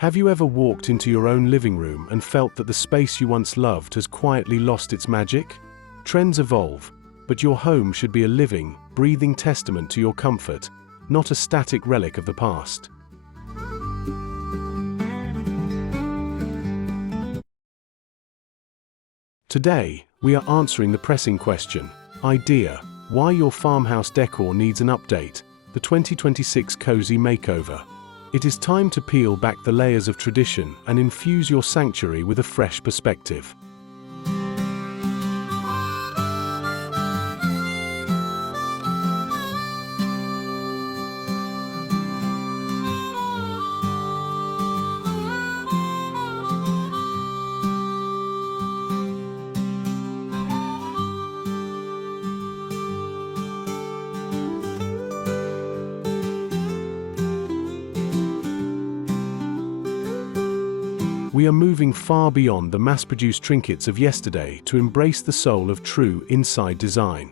Have you ever walked into your own living room and felt that the space you once loved has quietly lost its magic? Trends evolve, but your home should be a living, breathing testament to your comfort, not a static relic of the past. Today, we are answering the pressing question, idea, why your farmhouse decor needs an update, the 2026 Cozy Makeover. It is time to peel back the layers of tradition and infuse your sanctuary with a fresh perspective. We are moving far beyond the mass-produced trinkets of yesterday to embrace the soul of true inside design.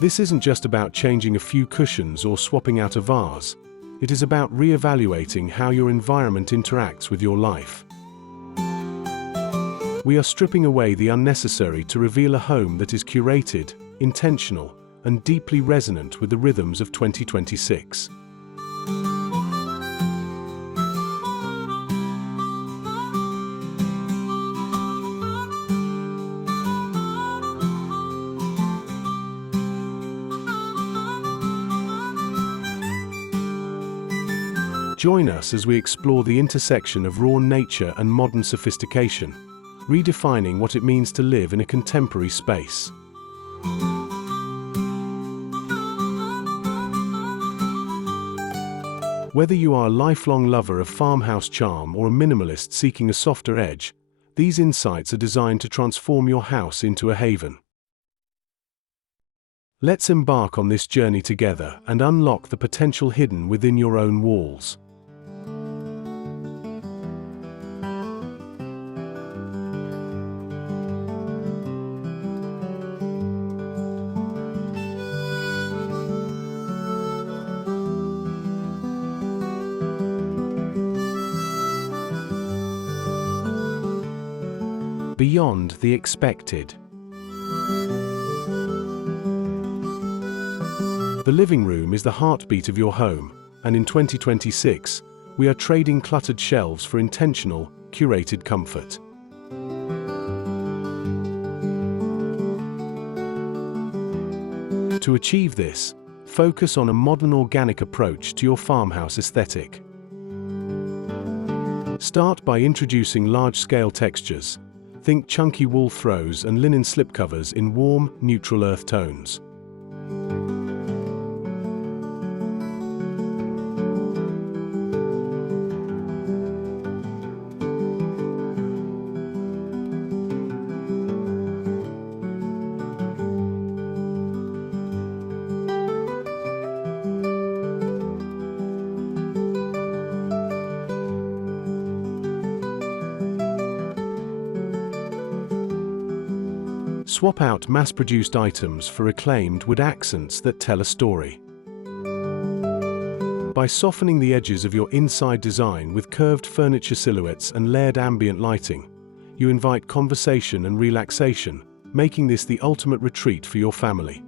This isn't just about changing a few cushions or swapping out a vase. It is about re-evaluating how your environment interacts with your life. We are stripping away the unnecessary to reveal a home that is curated, intentional, and deeply resonant with the rhythms of 2026. Join us as we explore the intersection of raw nature and modern sophistication, redefining what it means to live in a contemporary space. Whether you are a lifelong lover of farmhouse charm or a minimalist seeking a softer edge, these insights are designed to transform your house into a haven. Let's embark on this journey together and unlock the potential hidden within your own walls. Beyond the expected. The living room is the heartbeat of your home, and in 2026, we are trading cluttered shelves for intentional, curated comfort. To achieve this, focus on a modern organic approach to your farmhouse aesthetic. Start by introducing large-scale textures. Think chunky wool throws and linen slipcovers in warm, neutral earth tones. Swap out mass-produced items for reclaimed wood accents that tell a story. By softening the edges of your inside design with curved furniture silhouettes and layered ambient lighting, you invite conversation and relaxation, making this the ultimate retreat for your family.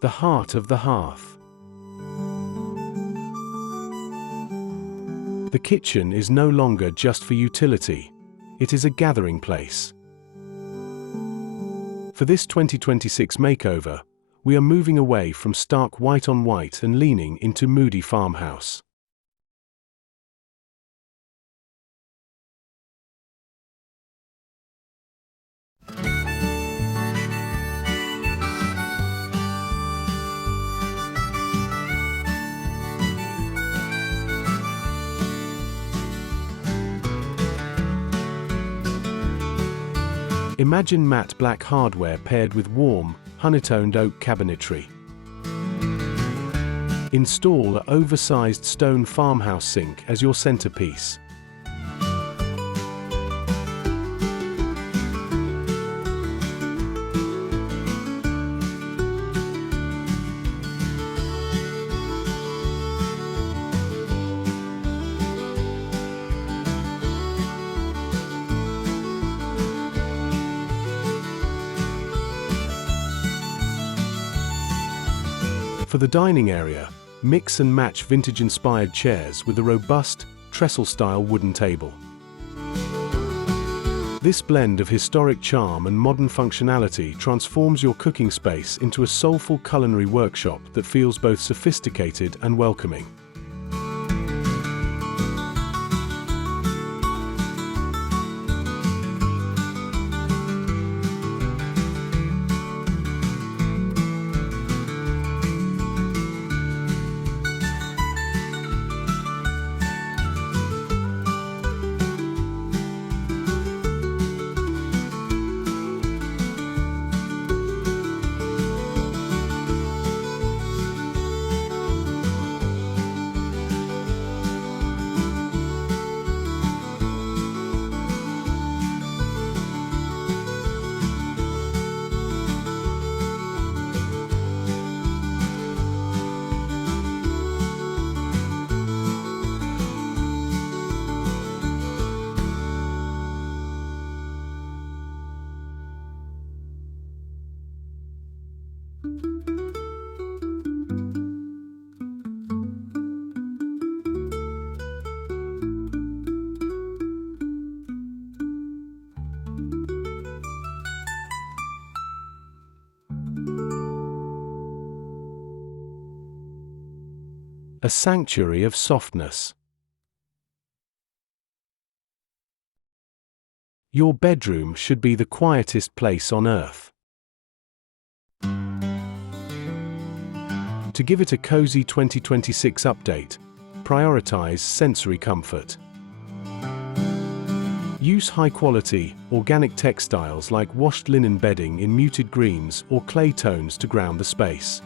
The heart of the hearth. The kitchen is no longer just for utility. It is a gathering place. For this 2026 makeover, we are moving away from stark white on white and leaning into moody farmhouse. Imagine matte black hardware paired with warm, honey-toned oak cabinetry. Install an oversized stone farmhouse sink as your centerpiece. For the dining area, mix and match vintage-inspired chairs with a robust, trestle-style wooden table. This blend of historic charm and modern functionality transforms your cooking space into a soulful culinary workshop that feels both sophisticated and welcoming. A sanctuary of softness. Your bedroom should be the quietest place on earth. To give it a cozy 2026 update, prioritize sensory comfort. Use high-quality, organic textiles like washed linen bedding in muted greens or clay tones to ground the space.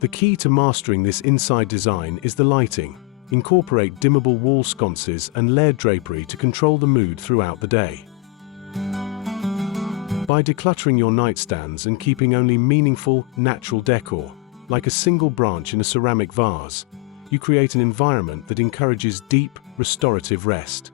The key to mastering this inside design is the lighting. Incorporate dimmable wall sconces and layered drapery to control the mood throughout the day. By decluttering your nightstands and keeping only meaningful, natural decor, like a single branch in a ceramic vase, you create an environment that encourages deep, restorative rest.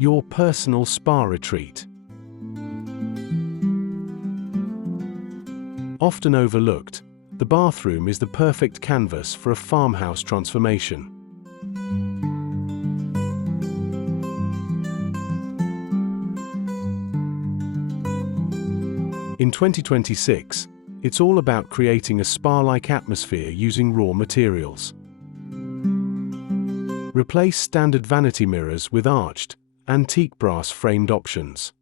Your personal spa retreat. Often overlooked, the bathroom is the perfect canvas for a farmhouse transformation. In 2026, it's all about creating a spa-like atmosphere using raw materials. Replace standard vanity mirrors with arched, antique brass-framed options.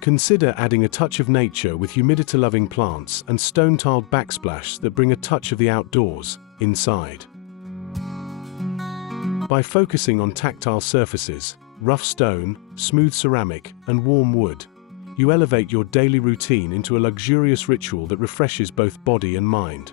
Consider adding a touch of nature with humidity-loving plants and stone-tiled backsplash that bring a touch of the outdoors inside. By focusing on tactile surfaces, rough stone, smooth ceramic, and warm wood, you elevate your daily routine into a luxurious ritual that refreshes both body and mind.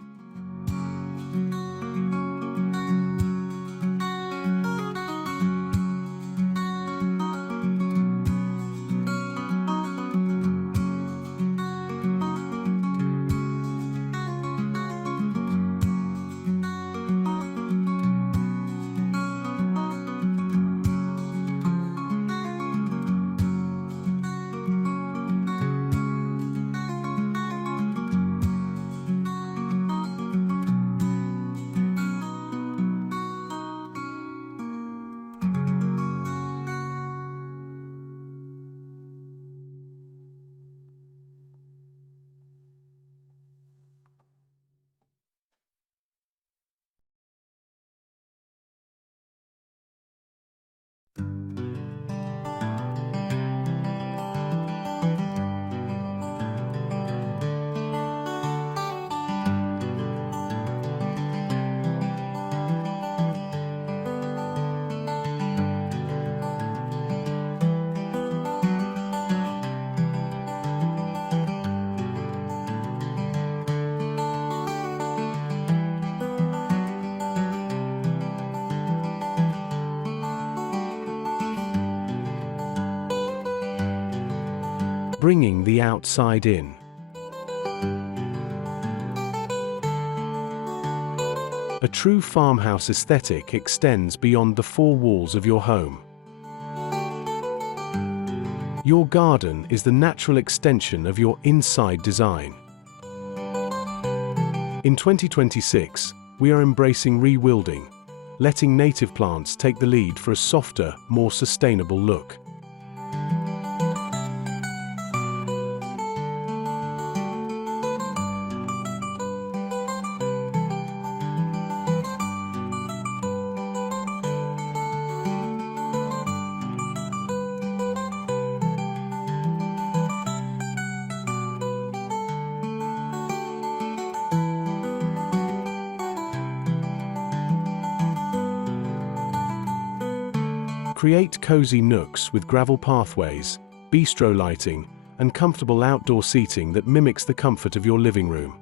Bringing the outside in. A true farmhouse aesthetic extends beyond the four walls of your home. Your garden is the natural extension of your inside design. In 2026, we are embracing rewilding, letting native plants take the lead for a softer, more sustainable look. Create cozy nooks with gravel pathways, bistro lighting, and comfortable outdoor seating that mimics the comfort of your living room.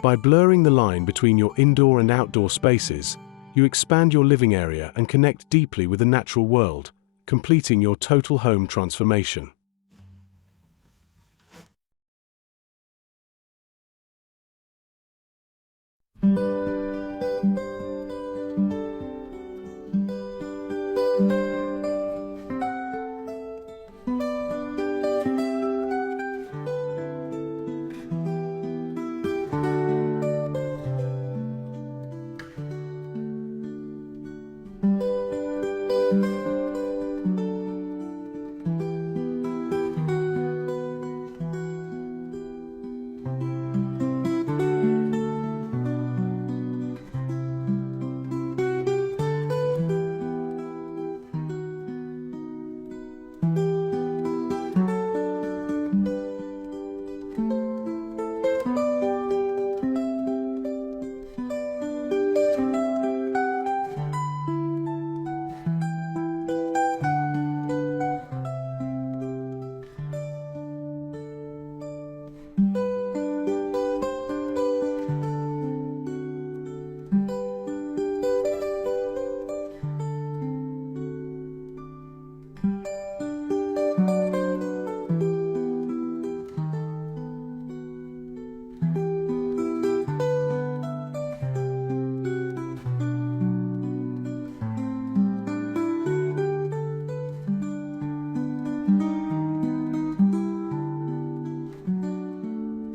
By blurring the line between your indoor and outdoor spaces, you expand your living area and connect deeply with the natural world, completing your total home transformation.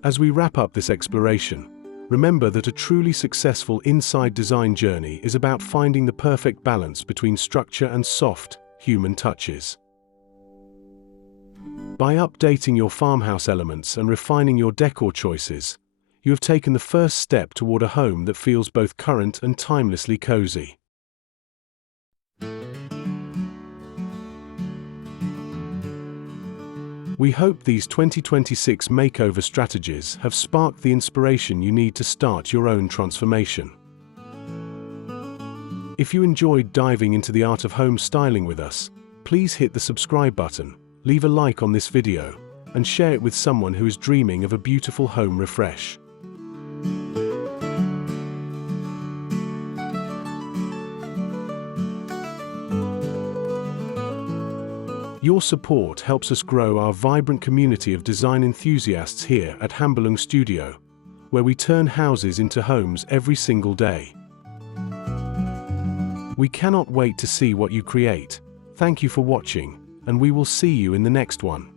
As we wrap up this exploration, remember that a truly successful inside design journey is about finding the perfect balance between structure and soft, human touches. By updating your farmhouse elements and refining your decor choices, you have taken the first step toward a home that feels both current and timelessly cozy. We hope these 2026 makeover strategies have sparked the inspiration you need to start your own transformation. If you enjoyed diving into the art of home styling with us, please hit the subscribe button, leave a like on this video, and share it with someone who is dreaming of a beautiful home refresh. Your support helps us grow our vibrant community of design enthusiasts here at Hambalung Studio, where we turn houses into homes every single day. We cannot wait to see what you create. Thank you for watching, and we will see you in the next one.